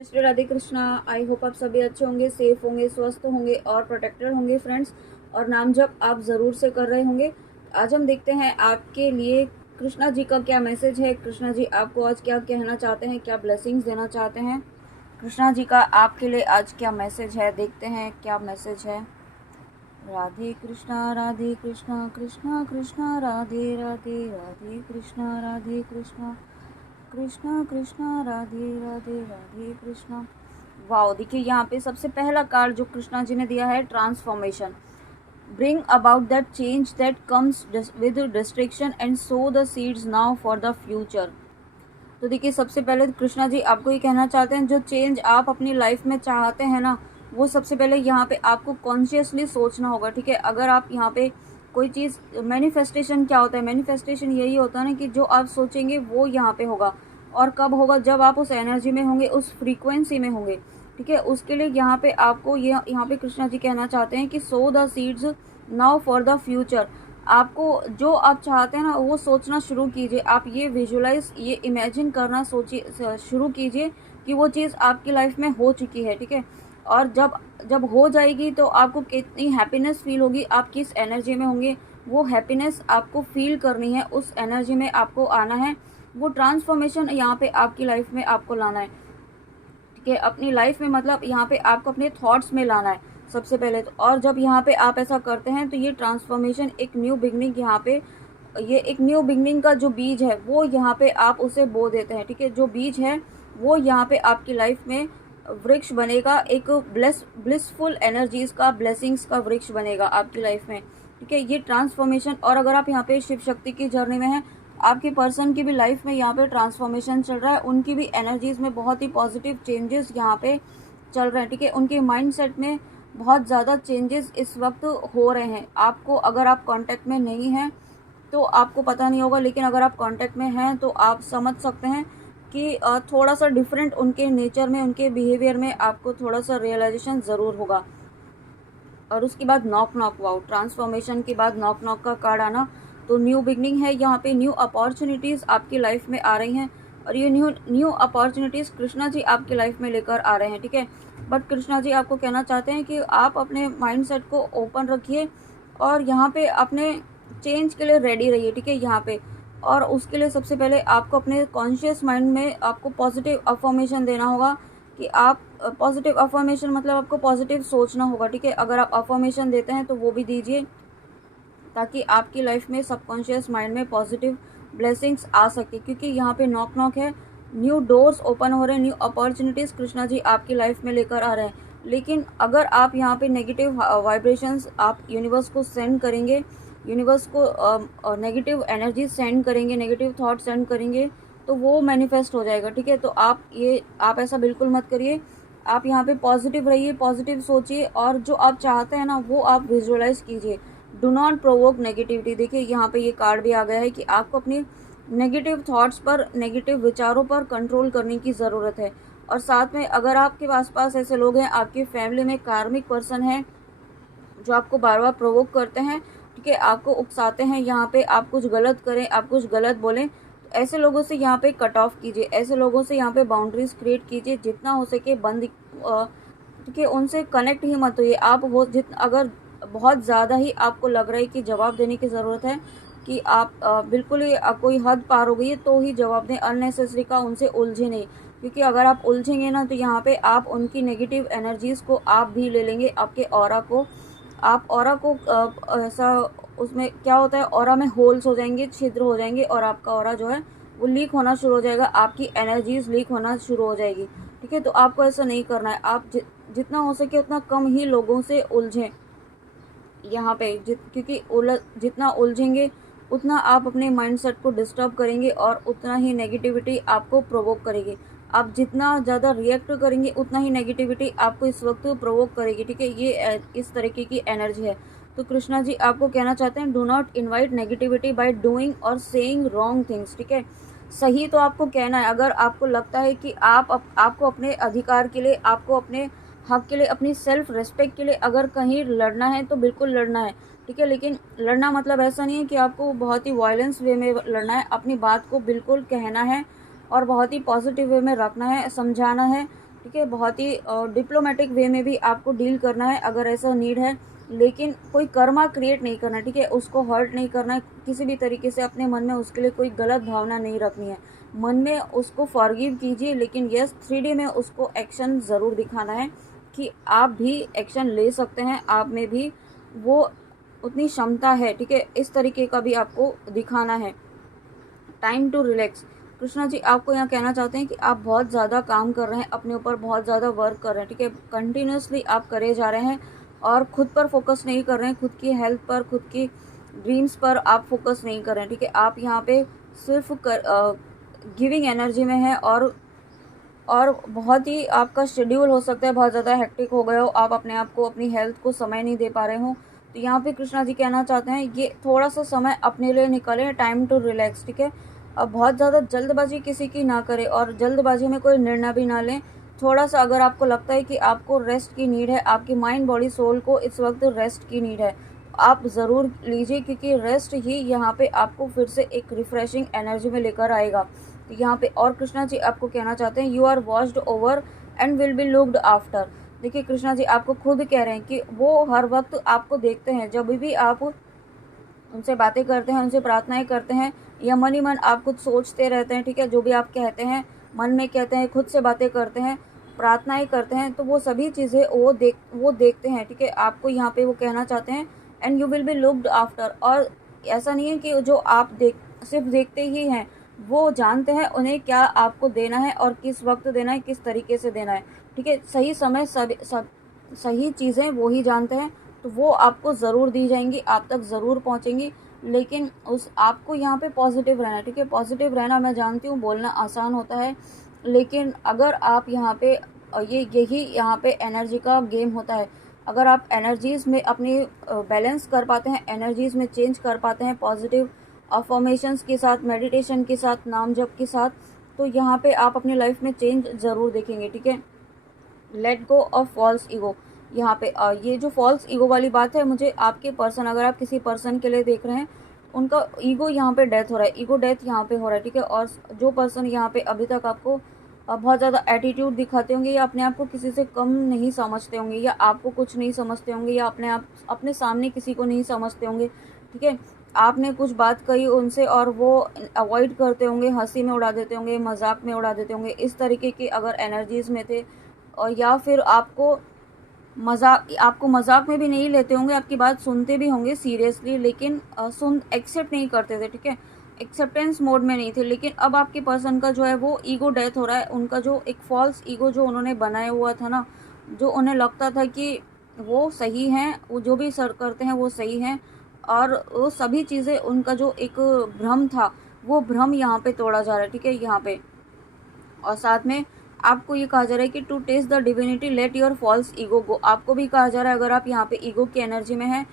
Mister Radhe Krishna. I hope आप सभी अच्छे होंगे, सेफ होंगे, स्वस्थ होंगे और प्रोटेक्टेड होंगे फ्रेंड्स। और नाम जप आप ज़रूर से कर रहे होंगे। आज हम देखते हैं आपके लिए कृष्णा जी का क्या मैसेज है। कृष्णा जी आपको आज क्या कहना चाहते हैं, क्या ब्लेसिंग्स देना चाहते हैं। कृष्णा जी का आपके लिए आज क्या मैसेज है, देखते हैं क्या मैसेज है। राधे कृष्णा कृष्णा कृष्णा राधे राधे, राधे कृष्णा कृष्णा कृष्णा राधे राधे, राधे कृष्णा। वाओ, देखिए यहाँ पे सबसे पहला कार्ड जो कृष्णा जी ने दिया है, transformation. Bring about that change that comes with destruction and so the seeds now for the future. तो देखिए सबसे पहले तो कृष्णा जी आपको ये कहना चाहते हैं, जो चेंज आप अपनी लाइफ में चाहते हैं ना, वो सबसे पहले यहाँ पे आपको कॉन्शियसली सोचना होगा। ठीक है, अगर आप यहाँ पे कोई चीज़, मैनिफेस्टेशन क्या होता है, मैनिफेस्टेशन यही होता है ना कि जो आप सोचेंगे वो यहाँ पे होगा। और कब होगा, जब आप उस एनर्जी में होंगे, उस फ्रीक्वेंसी में होंगे। ठीक है, उसके लिए यहाँ पे आपको ये यहाँ पे कृष्णा जी कहना चाहते हैं कि so the seeds now for the future. आपको जो आप चाहते हैं ना वो सोचना शुरू कीजिए। आप ये विजुलाइज, ये इमेजिन करना सोचिए, शुरू कीजिए कि वो चीज़ आपकी लाइफ में हो चुकी है। ठीक है, और जब जब हो जाएगी तो आपको कितनी हैप्पीनेस फील होगी, आप किस एनर्जी में होंगे, वो हैप्पीनेस आपको फील करनी है, उस एनर्जी में आपको आना है। वो ट्रांसफॉर्मेशन यहाँ पे आपकी लाइफ में आपको लाना है। ठीक है, अपनी लाइफ में मतलब यहाँ पे आपको अपने थॉट्स में लाना है सबसे पहले तो। और जब यहाँ पे आप ऐसा करते हैं तो ये ट्रांसफॉर्मेशन एक न्यू बिगनिंग, यहाँ पे ये एक न्यू बिगनिंग का जो बीज है वो यहाँ पे आप उसे बो देते हैं। ठीक है, जो बीज है वो यहाँ पे आपकी लाइफ में वृक्ष बनेगा, एक ब्लिसफुल एनर्जीज का, ब्लेसिंग्स का वृक्ष बनेगा आपकी लाइफ में। ठीक है, ये ट्रांसफॉर्मेशन। और अगर आप यहाँ पे शिव शक्ति की जर्नी में हैं, आपके पर्सन की भी लाइफ में यहाँ पे ट्रांसफॉर्मेशन चल रहा है, उनकी भी एनर्जीज में बहुत ही पॉजिटिव चेंजेस यहाँ पे चल रहे हैं। ठीक है, उनके माइंडसेट में बहुत ज़्यादा चेंजेस इस वक्त हो रहे हैं। आपको, अगर आप कांटेक्ट में नहीं हैं तो आपको पता नहीं होगा, लेकिन अगर आप कांटेक्ट में हैं तो आप समझ सकते हैं कि थोड़ा सा डिफरेंट उनके नेचर में, उनके बिहेवियर में आपको थोड़ा सा रियलाइजेशन ज़रूर होगा। और उसके बाद नॉक नॉक, वाओ, ट्रांसफॉर्मेशन के बाद नॉक नॉक का कार्ड आना, तो न्यू बिगनिंग है यहाँ पे। न्यू अपॉर्चुनिटीज़ आपकी लाइफ में आ रही हैं, और ये न्यू अपॉर्चुनिटीज़ कृष्णा जी आपकी लाइफ में लेकर आ रहे हैं। ठीक है, बट कृष्णा जी आपको कहना चाहते हैं कि आप अपने माइंडसेट को ओपन रखिए और यहाँ पे अपने चेंज के लिए रेडी रहिए। ठीक है, यहाँ पे। और उसके लिए सबसे पहले आपको अपने कॉन्शियस माइंड में आपको पॉजिटिव अफर्मेशन देना होगा कि आप, पॉजिटिव अफर्मेशन मतलब आपको पॉजिटिव सोचना होगा। ठीक है, अगर आप अफर्मेशन देते हैं तो वो भी दीजिए, ताकि आपकी लाइफ में सबकॉन्शियस माइंड में पॉजिटिव ब्लेसिंग्स आ सके। क्योंकि यहाँ पे नॉक नॉक है, न्यू डोर्स ओपन हो रहे हैं, न्यू अपॉर्चुनिटीज़ कृष्णा जी आपकी लाइफ में लेकर आ रहे हैं। लेकिन अगर आप यहाँ पे नेगेटिव वाइब्रेशंस आप यूनिवर्स को सेंड करेंगे, यूनिवर्स को नेगेटिव एनर्जी सेंड करेंगे, नेगेटिव थॉट सेंड करेंगे, तो वो मैनिफेस्ट हो जाएगा। ठीक है, तो आप ऐसा बिल्कुल मत करिए। आप यहाँ पे पॉजिटिव रहिए, पॉजिटिव सोचिए, और जो आप चाहते हैं ना वो आप विजुअलाइज कीजिए। Do not provoke negativity. देखिए यहाँ पे ये कार्ड भी आ गया है कि आपको अपनी नेगेटिव थॉट्स पर, नेगेटिव विचारों पर कंट्रोल करने की ज़रूरत है। और साथ में अगर आपके आसपास ऐसे लोग हैं, आपकी फैमिली में कार्मिक पर्सन है जो आपको बार बार प्रोवोक करते हैं, ठीक है, आपको उकसाते हैं, यहाँ पे आप कुछ गलत करें, आप कुछ गलत बोलें, तो ऐसे लोगों से यहाँ पे कट ऑफ कीजिए, ऐसे लोगों से यहाँ पे बाउंड्रीज क्रिएट कीजिए, जितना हो सके बंद। ठीक है, उनसे कनेक्ट ही मत होइए। आप हो अगर बहुत ज़्यादा ही आपको लग रहा है कि जवाब देने की ज़रूरत है, कि आप बिल्कुल ही कोई हद पार हो गई है, तो ही जवाब दें। अननेसेसरी का उनसे उलझे नहीं, क्योंकि अगर आप उलझेंगे ना तो यहाँ पे आप उनकी नेगेटिव एनर्जीज़ को आप भी ले लेंगे, आपके ऑरा को, आप ऑरा को ऐसा, उसमें क्या होता है, ऑरा में होल्स हो जाएंगे, छिद्र हो जाएंगे, और आपका ऑरा जो है वो लीक होना शुरू हो जाएगा, आपकी एनर्जीज लीक होना शुरू हो जाएगी। ठीक है, तो आपको ऐसा नहीं करना है। आप जितना हो सके उतना कम ही लोगों से उलझें यहाँ पे, क्योंकि जितना उलझेंगे उतना आप अपने माइंडसेट को डिस्टर्ब करेंगे, और उतना ही नेगेटिविटी आपको प्रोवोक करेगी। आप जितना ज़्यादा रिएक्ट करेंगे उतना ही नेगेटिविटी आपको इस वक्त प्रोवोक करेगी। ठीक है, ये इस तरीके की एनर्जी है। तो कृष्णा जी आपको कहना चाहते हैं, do not invite negativity by doing और सेइंग रॉन्ग थिंग्स। ठीक है, सही तो आपको कहना है। अगर आपको लगता है कि आपको अपने अधिकार के लिए, आपको अपने हक के लिए, अपनी सेल्फ रिस्पेक्ट के लिए अगर कहीं लड़ना है तो बिल्कुल लड़ना है। ठीक है, लेकिन लड़ना मतलब ऐसा नहीं है कि आपको बहुत ही वायलेंस वे में लड़ना है। अपनी बात को बिल्कुल कहना है और बहुत ही पॉजिटिव वे में रखना है, समझाना है, ठीक है। बहुत ही डिप्लोमेटिक वे में भी आपको डील करना है अगर ऐसा नीड है, लेकिन कोई कर्मा क्रिएट नहीं करना, ठीक है। उसको हर्ट नहीं करना है किसी भी तरीके से, अपने मन में उसके लिए कोई गलत भावना नहीं रखनी है, मन में उसको फॉरगिव कीजिए, लेकिन यस 3D में उसको एक्शन ज़रूर दिखाना है कि आप भी एक्शन ले सकते हैं, आप में भी वो उतनी क्षमता है, ठीक है। इस तरीके का भी आपको दिखाना है। Time to relax, Krishna ji आपको यहाँ कहना चाहते हैं कि आप बहुत ज़्यादा काम कर रहे हैं, अपने ऊपर बहुत ज़्यादा वर्क कर रहे हैं, ठीक है। कंटिन्यूसली आप करे जा रहे हैं और खुद पर फोकस नहीं कर रहे हैं, खुद की हेल्थ पर, खुद की ड्रीम्स पर आप फोकस नहीं कर रहे हैं, ठीक है। आप यहाँ पे सिर्फ गिविंग एनर्जी में है और बहुत ही आपका शेड्यूल हो सकता है बहुत ज़्यादा हेक्टिक हो गया हो, आप अपने आप को, अपनी हेल्थ को समय नहीं दे पा रहे हो। तो यहाँ पे कृष्णा जी कहना चाहते हैं ये थोड़ा सा समय अपने लिए निकालें, टाइम टू रिलैक्स, ठीक है। अब बहुत ज़्यादा जल्दबाजी किसी की ना करें और जल्दबाजी में कोई निर्णय भी ना लें। थोड़ा सा अगर आपको लगता है कि आपको रेस्ट की नीड है, आपकी माइंड बॉडी सोल को इस वक्त रेस्ट की नीड है, आप ज़रूर लीजिए, क्योंकि रेस्ट ही यहाँ पे आपको फिर से एक रिफ्रेशिंग एनर्जी में लेकर आएगा। तो यहाँ पे और कृष्णा जी आपको कहना चाहते हैं you are watched over and will be looked after. देखिए कृष्णा जी आपको खुद कह रहे हैं कि वो हर वक्त आपको देखते हैं, जब भी आप उनसे बातें करते हैं, उनसे प्रार्थनाएं करते हैं या मन ही मन आप कुछ सोचते रहते हैं, ठीक है। जो भी आप कहते हैं, मन में कहते हैं, खुद से बातें करते हैं, प्रार्थनाएं करते हैं, तो वो सभी चीज़ें वो देखते हैं, ठीक है। आपको यहाँ पे वो कहना चाहते हैं and you will be looked after. और ऐसा नहीं है कि जो आप सिर्फ देखते ही हैं, वो जानते हैं उन्हें क्या आपको देना है और किस वक्त देना है, किस तरीके से देना है, ठीक है। सही समय सही चीज़ें वो ही जानते हैं, तो वो आपको ज़रूर दी जाएंगी, आप तक ज़रूर पहुंचेंगी। लेकिन उस आपको यहाँ पे पॉजिटिव रहना है, ठीक है। पॉजिटिव रहना मैं जानती हूँ बोलना आसान होता है, लेकिन अगर आप यहाँ पे यही यहाँ पे एनर्जी का गेम होता है। अगर आप एनर्जीज़ में अपनी बैलेंस कर पाते हैं, एनर्जीज़ में चेंज कर पाते हैं पॉजिटिव अफर्मेशंस के साथ, मेडिटेशन के साथ, नाम जप के साथ, तो यहाँ पे आप अपनी लाइफ में चेंज ज़रूर देखेंगे, ठीक है। Let go of false ego, यहाँ पे ये जो फॉल्स ईगो वाली बात है, मुझे आपके पर्सन, अगर आप किसी पर्सन के लिए देख रहे हैं, उनका ईगो यहाँ पे डेथ हो रहा है, ईगो डेथ यहाँ पे हो रहा है, ठीक है। और जो पर्सन यहाँ पे अभी तक आपको बहुत ज़्यादा एटीट्यूड दिखाते होंगे या अपने आप को किसी से कम नहीं समझते होंगे या आपको कुछ नहीं समझते होंगे या अपने सामने किसी को नहीं समझते होंगे, ठीक है। आपने कुछ बात कही उनसे और वो अवॉइड करते होंगे, हंसी में उड़ा देते होंगे, मजाक में उड़ा देते होंगे, इस तरीके की अगर एनर्जीज़ में थे, और या फिर आपको मजाक में भी नहीं लेते होंगे, आपकी बात सुनते भी होंगे सीरियसली, लेकिन एक्सेप्ट नहीं करते थे, ठीक है। एक्सेप्टेंस मोड में नहीं थे। लेकिन अब आपके पर्सन का जो है वो ईगो डेथ हो रहा है, उनका जो एक फॉल्स ईगो जो उन्होंने बनाया हुआ था ना, जो उन्हें लगता था कि वो सही हैं, वो जो भी सर करते हैं वो सही हैं, और वो सभी चीज़ें, उनका जो एक भ्रम था, वो भ्रम यहाँ पे तोड़ा जा रहा है, ठीक है, यहाँ पे। और साथ में आपको ये कहा जा रहा है कि to test the divinity let your false ego go. आपको भी कहा जा रहा है अगर आप यहाँ पे ईगो की एनर्जी में हैं,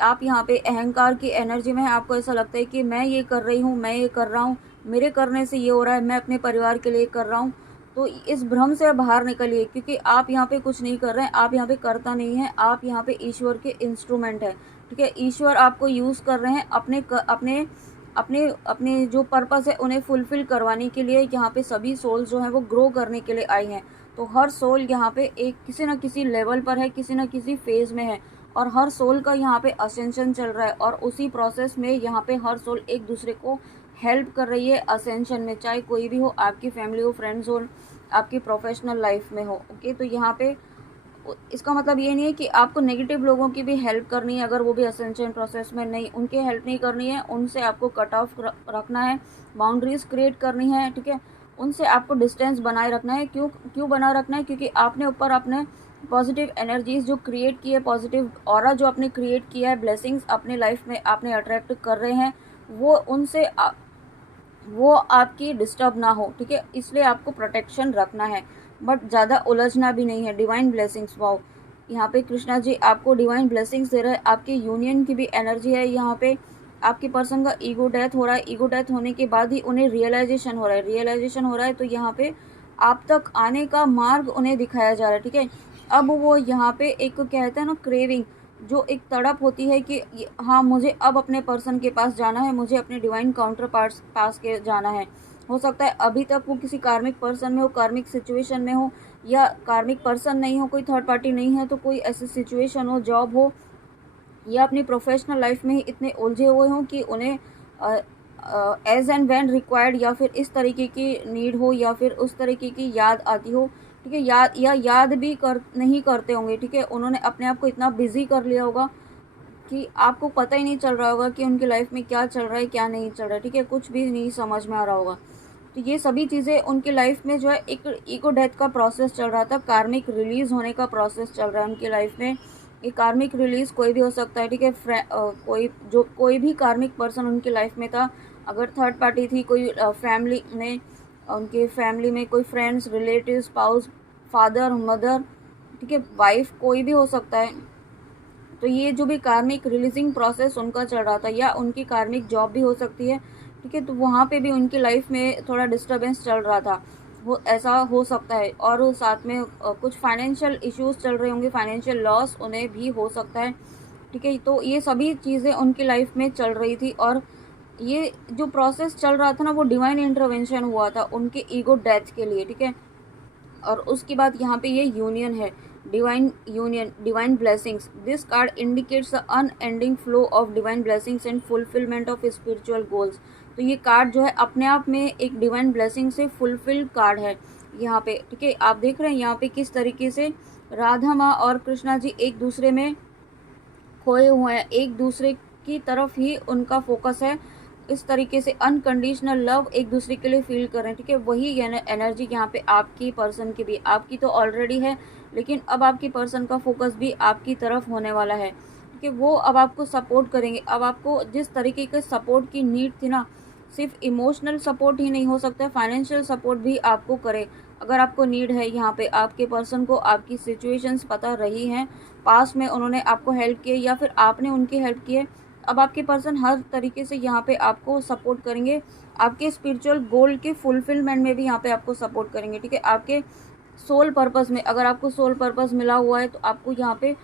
आप यहाँ पे अहंकार की एनर्जी में हैं, आपको ऐसा लगता है कि मैं ये कर रही हूँ, मैं ये कर रहा हूँ, मेरे करने से ये हो रहा है, मैं अपने परिवार के लिए कर रहा हूँ, तो इस भ्रम से बाहर निकलिए, क्योंकि आप यहाँ पे कुछ नहीं कर रहे हैं, आप यहाँ पे करता नहीं है, आप यहाँ पे ईश्वर के इंस्ट्रूमेंट है, ठीक है। ईश्वर आपको यूज़ कर रहे हैं अपने अपने अपने जो पर्पस है उन्हें फुलफ़िल करवाने के लिए। यहाँ पे सभी सोल्स जो हैं वो ग्रो करने के लिए आई हैं, तो हर सोल यहाँ पे एक किसी न किसी लेवल पर है, किसी न किसी फेज़ में है, और हर सोल का यहाँ पे असेंशन चल रहा है, और उसी प्रोसेस में यहाँ पे हर सोल एक दूसरे को हेल्प कर रही है असेंशन में, चाहे कोई भी हो, आपकी फैमिली हो, फ्रेंड्स हो, आपकी प्रोफेशनल लाइफ में हो, ओके। तो यहाँ पे इसका मतलब ये नहीं है कि आपको नेगेटिव लोगों की भी हेल्प करनी है, अगर वो भी असेंशन प्रोसेस में नहीं, उनकी हेल्प नहीं करनी है, उनसे आपको कट ऑफ रखना है, बाउंड्रीज़ क्रिएट करनी है, ठीक है। उनसे आपको डिस्टेंस बनाए रखना है। क्यों बनाए रखना है? क्योंकि आपने ऊपर अपने पॉजिटिव एनर्जीज जो क्रिएट की है, पॉजिटिव ऑरा जो आपने क्रिएट किया है, ब्लेसिंग्स अपने लाइफ में आपने अट्रैक्ट कर रहे हैं, वो आपकी डिस्टर्ब ना हो, ठीक है। इसलिए आपको प्रोटेक्शन रखना है, बट ज़्यादा उलझना भी नहीं है। डिवाइन ब्लेसिंग्स, वाओ, यहाँ पे कृष्णा जी आपको डिवाइन ब्लेसिंग्स दे रहे हैं, आपकी यूनियन की भी एनर्जी है। यहाँ पे आपके पर्सन का ईगो डेथ हो रहा है, ईगो डेथ होने के बाद ही उन्हें रियलाइजेशन हो रहा है, तो यहाँ पे आप तक आने का मार्ग उन्हें दिखाया जा रहा है, ठीक है। अब वो यहाँ पे एक कहते हैं ना क्रेविंग, जो एक तड़प होती है कि हाँ मुझे अब अपने पर्सन के पास जाना है, मुझे अपने डिवाइन काउंटर पास के जाना है, हो सकता है अभी तक वो किसी कार्मिक पर्सन में हो, कार्मिक सिचुएशन में हो, या कार्मिक पर्सन नहीं हो, कोई थर्ड पार्टी नहीं है तो कोई ऐसी सिचुएशन हो, जॉब हो, या अपनी प्रोफेशनल लाइफ में ही इतने उलझे हुए हों कि उन्हें एज एंड व्हेन रिक्वायर्ड या फिर इस तरीके की नीड हो या फिर उस तरीके की याद आती हो, ठीक है, याद भी कर नहीं करते होंगे, ठीक है, उन्होंने अपने आप को इतना बिजी कर लिया होगा कि आपको पता ही नहीं चल रहा होगा कि उनकी लाइफ में क्या चल रहा है क्या नहीं चल रहा है, ठीक है, कुछ भी नहीं समझ में आ रहा होगा। तो ये सभी चीज़ें उनकी लाइफ में जो है एक ईगो डेथ का प्रोसेस चल रहा था, कार्मिक रिलीज होने का प्रोसेस चल रहा है उनकी लाइफ में। ये कार्मिक रिलीज कोई भी हो सकता है, ठीक है, कोई भी कार्मिक पर्सन उनकी लाइफ में था, अगर थर्ड पार्टी थी, कोई फैमिली में, उनके फैमिली में कोई friends, relative, spouse, father, mother, ठीक है, वाइफ, कोई भी हो सकता है। तो ये जो भी कार्मिक रिलीजिंग प्रोसेस उनका चल रहा था, या उनकी कार्मिक जॉब भी हो सकती है, ठीक है, तो वहाँ पे भी उनकी लाइफ में थोड़ा डिस्टर्बेंस चल रहा था, वो ऐसा हो सकता है। और साथ में कुछ फाइनेंशियल इश्यूज चल रहे होंगे, फाइनेंशियल लॉस उन्हें भी हो सकता है, ठीक है। तो ये सभी चीज़ें उनकी लाइफ में चल रही थी, और ये जो प्रोसेस चल रहा था ना, वो डिवाइन इंटरवेंशन हुआ था उनके ईगो डेथ के लिए, ठीक है। और उसके बाद यहाँ पे ये यूनियन है, divine union, divine blessings. This card indicates the unending flow of divine blessings and fulfilment of spiritual goals. तो ये कार्ड जो है अपने आप में एक डिवाइन ब्लेसिंग से फुलफिल कार्ड है यहाँ पे, ठीक है। आप देख रहे हैं यहाँ पे किस तरीके से राधा माँ और कृष्णा जी एक दूसरे में खोए हुए हैं, एक दूसरे की तरफ ही उनका फोकस है, इस तरीके से अनकंडीशनल लव एक दूसरे के लिए फील कर रहे हैं, ठीक है। वही एनर्जी यहाँ पे आपकी पर्सन की भी, आपकी तो ऑलरेडी है, लेकिन अब आपकी पर्सन का फोकस भी आपकी तरफ होने वाला है, ठीक है। वो अब आपको सपोर्ट करेंगे। अब आपको जिस तरीके के सपोर्ट की नीड थी ना, सिर्फ इमोशनल सपोर्ट ही नहीं हो सकता, फाइनेंशियल सपोर्ट भी आपको करे। अगर आपको नीड है, यहाँ पे आपके पर्सन को आपकी सिचुएशंस पता रही हैं, पास में उन्होंने आपको हेल्प की या फिर आपने उनकी हेल्प की है, अब आपके पर्सन हर तरीके से यहाँ पे आपको सपोर्ट करेंगे, आपके स्पिरिचुअल गोल के फुलफिलमेंट में भी यहाँ पे आपको सपोर्ट करेंगे, ठीक है। आपके सोल पर्पस में, अगर आपको सोल पर्पस मिला हुआ है तो आपको यहाँ पे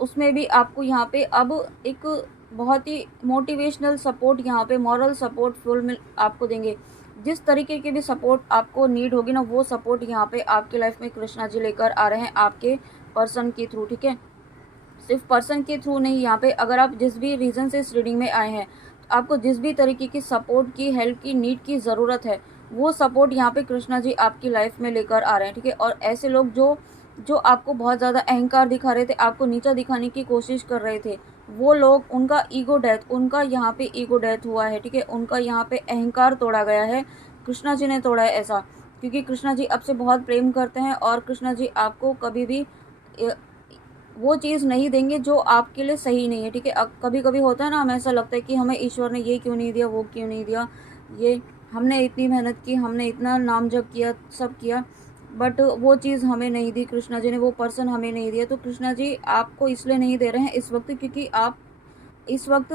उसमें भी आपको यहाँ पे अब एक बहुत ही मोटिवेशनल सपोर्ट, यहाँ पे मॉरल सपोर्ट फुल आपको देंगे। जिस तरीके की भी सपोर्ट आपको नीड होगी ना, वो सपोर्ट यहाँ पे आपकी लाइफ में कृष्णा जी लेकर आ रहे हैं आपके पर्सन के थ्रू, ठीक है। सिर्फ पर्सन के थ्रू नहीं, यहाँ पे अगर आप जिस भी रीज़न से इस रीडिंग में आए हैं, तो आपको जिस भी तरीके की सपोर्ट की, हेल्प की, नीड की ज़रूरत है, वो सपोर्ट यहाँ पे कृष्णा जी आपकी लाइफ में लेकर आ रहे हैं, ठीक है। और ऐसे लोग जो जो आपको बहुत ज़्यादा अहंकार दिखा रहे थे, आपको नीचा दिखाने की कोशिश कर रहे थे, वो लोग, उनका ईगो डेथ, उनका यहाँ पे ईगो डेथ हुआ है, ठीक है। उनका यहाँ पे अहंकार तोड़ा गया है, कृष्णा जी ने तोड़ा है ऐसा, क्योंकि कृष्णा जी आपसे बहुत प्रेम करते हैं और कृष्णा जी आपको कभी भी वो चीज़ नहीं देंगे जो आपके लिए सही नहीं है, ठीक है। कभी कभी होता है ना, हमें ऐसा लगता है कि हमें ईश्वर ने ये क्यों नहीं दिया, वो क्यों नहीं दिया, ये हमने इतनी मेहनत की, हमने इतना नाम जप किया, सब किया, बट वो चीज़ हमें नहीं दी, कृष्णा जी ने वो पर्सन हमें नहीं दिया। तो कृष्णा जी आपको इसलिए नहीं दे रहे हैं इस वक्त, क्योंकि आप इस वक्त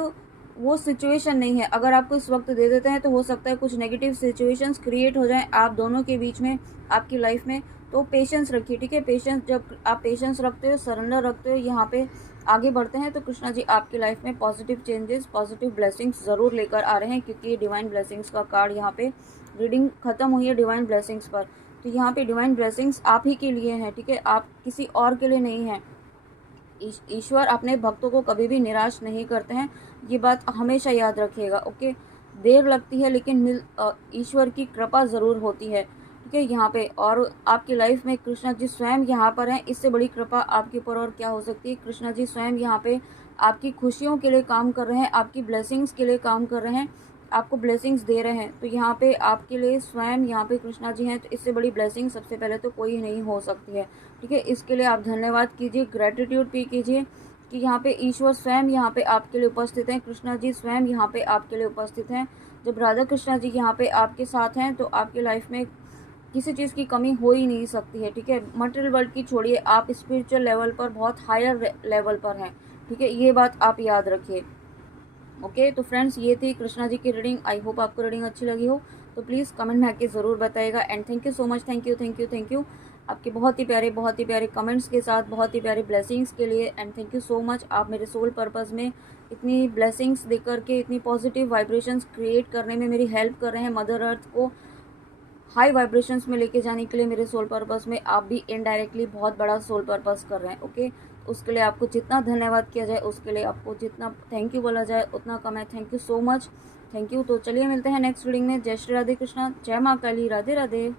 वो सिचुएशन नहीं है। अगर आपको इस वक्त दे देते हैं तो हो सकता है कुछ नेगेटिव सिचुएशंस क्रिएट हो जाएं आप दोनों के बीच में, आपकी लाइफ में। तो पेशेंस रखिए, ठीक है। पेशेंस, जब आप पेशेंस रखते हो, सरेंडर रखते हो, यहाँ पे आगे बढ़ते हैं, तो कृष्णा जी आपकी लाइफ में पॉजिटिव चेंजेस, पॉजिटिव ब्लेसिंग्स ज़रूर लेकर आ रहे हैं, क्योंकि डिवाइन ब्लेसिंग्स का कार्ड यहाँ पे रीडिंग खत्म हुई है डिवाइन ब्लेसिंग्स पर। तो यहाँ पे डिवाइन ब्लेसिंग्स आप ही के लिए हैं, ठीक है, आप किसी और के लिए नहीं हैं। ईश्वर अपने भक्तों को कभी भी निराश नहीं करते हैं, ये बात हमेशा याद रखिएगा, ओके। देर लगती है लेकिन ईश्वर की कृपा ज़रूर होती है, ठीक है, यहाँ पे। और आपकी लाइफ में कृष्णा जी स्वयं यहाँ पर हैं, इससे बड़ी कृपा आपके ऊपर और क्या हो सकती है। कृष्णा जी स्वयं यहाँ पे आपकी खुशियों के लिए काम कर रहे हैं, आपकी ब्लेसिंग्स के लिए काम कर रहे हैं, आपको ब्लेसिंग्स दे रहे हैं। तो यहाँ पे आपके लिए स्वयं यहाँ पे कृष्णा जी हैं, तो इससे बड़ी ब्लेसिंग सबसे पहले तो कोई नहीं हो सकती है, ठीक है। इसके लिए आप धन्यवाद कीजिए, ग्रेटिट्यूड पे कीजिए कि यहाँ पे ईश्वर स्वयं यहाँ पे आपके लिए उपस्थित हैं, कृष्णा जी स्वयं यहाँ पे आपके लिए उपस्थित हैं। जब राधा कृष्णा जी यहाँ पे आपके साथ हैं तो आपकी लाइफ में किसी चीज़ की कमी हो ही नहीं सकती है, ठीक है। मटेरियल वर्ल्ड की छोड़िए, आप स्पिरिचुअल लेवल पर बहुत हायर लेवल पर हैं, ठीक है, ये बात आप याद रखिए, ओके। तो फ्रेंड्स, ये थी कृष्णा जी की रीडिंग। आई होप आपको रीडिंग अच्छी लगी हो, तो प्लीज़ कमेंट में आके ज़रूर बताइएगा। And thank you so much, thank you thank you thank you आपके बहुत ही प्यारे कमेंट्स के साथ, बहुत ही प्यारे ब्लेसिंग्स के लिए। And thank you so much, आप मेरे सोल पर्पज़ में इतनी ब्लेसिंग्स दे करके, इतनी पॉजिटिव वाइब्रेशंस क्रिएट करने में मेरी हेल्प कर रहे हैं। मदर अर्थ को हाई वाइब्रेशंस में लेके जाने के लिए मेरे सोल पर्पस में आप भी इनडायरेक्टली बहुत बड़ा सोल पर्पस कर रहे हैं। ओके, उसके लिए आपको जितना धन्यवाद किया जाए, उसके लिए आपको जितना थैंक यू बोला जाए उतना कम है। Thank you so much, thank you. तो चलिए मिलते हैं नेक्स्ट रीडिंग में। जय श्री राधे कृष्णा, जय माँ काली, राधे राधे।